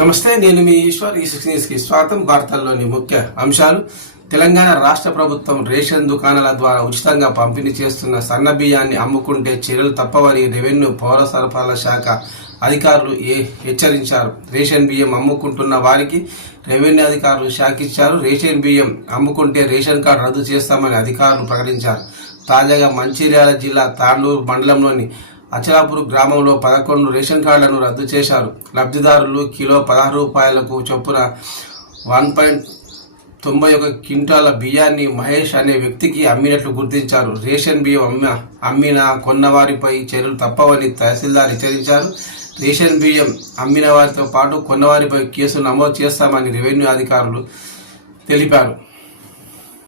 నమస్తే నేను మీ ఈశ్వర్. ఈ సిక్స్ న్యూస్కి స్వాగతం. వార్తల్లోని ముఖ్య అంశాలు. తెలంగాణ రాష్ట్ర ప్రభుత్వం రేషన్ దుకాణాల ద్వారా ఉచితంగా పంపిణీ చేస్తున్న సన్న బియ్యాన్ని అమ్ముకుంటే చర్యలు తప్పవని రెవెన్యూ పౌర సరఫరాల శాఖ అధికారులు ఏ హెచ్చరించారు? రేషన్ బియ్యం అమ్ముకుంటున్న వారికి రెవెన్యూ అధికారులు శాఖ ఇచ్చారు రేషన్ బియ్యం అమ్ముకుంటే రేషన్ కార్డు రద్దు చేస్తామని అధికారులు ప్రకటించారు. తాజాగా మంచిర్యాల జిల్లా తాండూరు మండలంలోని అచలాపూర్ గ్రామంలో పదకొండు రేషన్ కార్డులను రద్దు చేశారు. లబ్ధిదారులు కిలో పదహారు రూపాయలకు చొప్పున వన్ పాయింట్ తొంభై ఒక క్వింటాల బియ్యాన్ని మహేష్ అనే వ్యక్తికి అమ్మినట్లు గుర్తించారు. రేషన్ బియ్యం అమ్మ అమ్మిన కొన్నవారిపై చర్యలు తప్పవని తహసీల్దార్ హెచ్చరించారు. రేషన్ బియ్యం అమ్మిన వారితో పాటు కొన్నవారిపై కేసు నమోదు చేస్తామని రెవెన్యూ అధికారులు తెలిపారు.